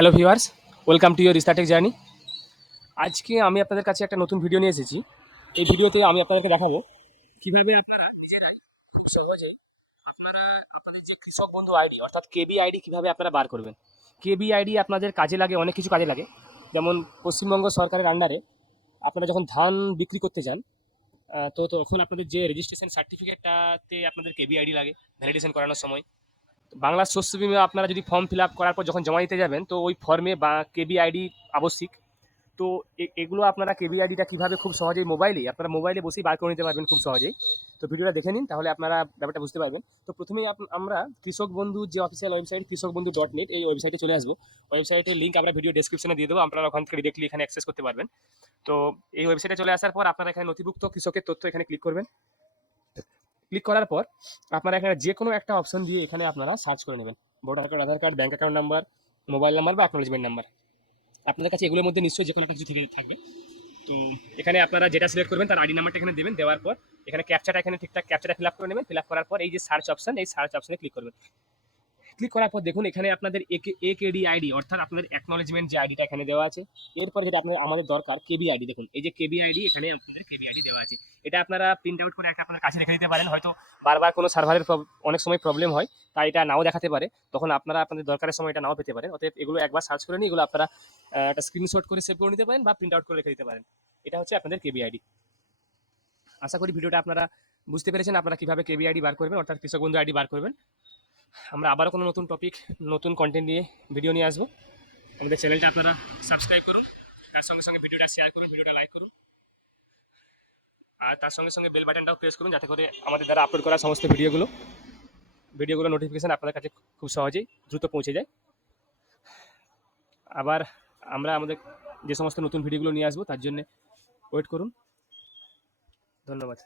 Hello viewers, welcome to your Startech journey. আজকে আমি আপনাদের কাছে একটা নতুন ভিডিও নিয়ে এসেছি। এই ভিডিওতে আমি আপনাদেরকে দেখাবো কীভাবে আপনারা নিজেরাই খুব সহজেই আপনারা আপনাদের যে কৃষক বন্ধু আইডি অর্থাৎ কেবি আইডি কীভাবে আপনারা বার করবেন। কেবি আইডি আপনাদের কাজে লাগে, অনেক কিছু কাজে লাগে। যেমন পশ্চিমবঙ্গ সরকারের আন্ডারে আপনারা যখন ধান বিক্রি করতে যান, তো তখন আপনাদের যে রেজিস্ট্রেশন সার্টিফিকেটটাতে আপনাদের কেবি আইডি লাগে ভ্যালিডেশন করানোর সময়। বাংলার শস্য বিমা আপনারা যদি ফর্ম ফিল আপ করার পর যখন জমা দিতে যাবেন, তো ওই ফর্মে বা কেবি আইডি আবশ্যিক। তো এগুলো আপনারা কেবি আইডিটা কীভাবে খুব সহজেই আপনারা মোবাইলে বসেই বার করে নিতে পারবেন খুব সহজেই। তো ভিডিওটা দেখে নিন, তাহলে আপনারা ব্যাপারটা বুঝতে পারবেন। তো প্রথমেই আমরা কৃষক বন্ধু যে অফিসিয়াল ওয়েবসাইট কৃষকবন্ধু.net, এই ওয়েবসাইটে চলে আসবো। ওয়েবসাইটের লিঙ্ক আমরা ভিডিও ডেসক্রিপশনে দিয়ে দেবো, আপনারা ওখান থেকে ডিরেক্টলি এখানে অ্যাক্সেস করতে পারবেন। তো এই ওয়েবসাইটে চলে আসার পর আপনারা এখানে নথিভুক্ত কৃষকের তথ্য এখানে ক্লিক করবেন। ক্লিক করার পর আপনারা এখানে যে কোনো একটা অপশন দিয়ে এখানে আপনারা সার্চ করে নেবেন। Voter card, Aadhaar card, bank account number, mobile number বা অ্যাকনোলেজমেন্ট নাম্বার। আপনাদের কাছে এগুলোর মধ্যে নিশ্চয়ই যে কোনো একটা কিছু থেকে থাকবে। তো এখানে আপনারা যেটা সিলেক্ট করবেন তার আইডি নাম্বারটা এখানে দেবেন। দেওয়ার পর এখানে ক্যাপচাটা এখানে ঠিকঠাক ক্যাপচাটা ফিল আপ করে নেবেন। ফিল আপ করার পর এই যে সার্চ অপশন, এই সার্চ অপশনে ক্লিক করবেন। ক্লিক করার পর দেখুন এখানে আপনাদের একেডি আইডি অর্থাৎ আপনাদের অ্যাকনোলেজমেন্ট যে আইডিটা এখানে দেওয়া আছে। এরপর যেটা আমাদের দরকার কেবি আইডি। দেখুন এই যে কেবি আইডি, এখানে আপনাদের কেবি আইডি দেওয়া আছে। এটা আপনারা প্রিন্ট আউট করে একটা আপনার কাছে রেখে দিতে পারেন। হয়তো বারবার কোনো সার্ভারের অনেক সময় প্রবলেম হয়, তাই এটা নাও দেখাতে পারে। তখন আপনারা আপনাদের দরকারের সময় এটা নাও পেতে পারেন। অতএব এগুলো একবার সার্চ করে নিয়ে এগুলো আপনারা একটা স্ক্রিনশট করে সেভ করে নিতে পারেন বা প্রিন্ট আউট করে রেখে দিতে পারেন। এটা হচ্ছে আপনাদের কেবি আইডি। আশা করি ভিডিওটা আপনারা বুঝতে পেরেছেন আপনারা কীভাবে কেবি আইডি বার করবেন অর্থাৎ কৃষক বন্ধু আইডি বার করবেন। আমরা আবারও কোনো নতুন টপিক, নতুন কন্টেন্ট নিয়ে ভিডিও নিয়ে আসবো। আমাদের চ্যানেলটা আপনারা সাবস্ক্রাইব করুন, তার সঙ্গে সঙ্গে ভিডিওটা শেয়ার করুন, ভিডিওটা লাইক করুন, আর তার সঙ্গে সঙ্গে বেল বাটনটাও প্রেস করুন, যাতে করে আমাদের দ্বারা আপলোড করা সমস্ত ভিডিওগুলো নোটিফিকেশান আপনার কাছে খুব সহজেই দ্রুত পৌঁছে যায়। আবার আমরা আমাদের যে সমস্ত নতুন ভিডিওগুলো নিয়ে আসবো তার জন্য ওয়েট করুন। ধন্যবাদ।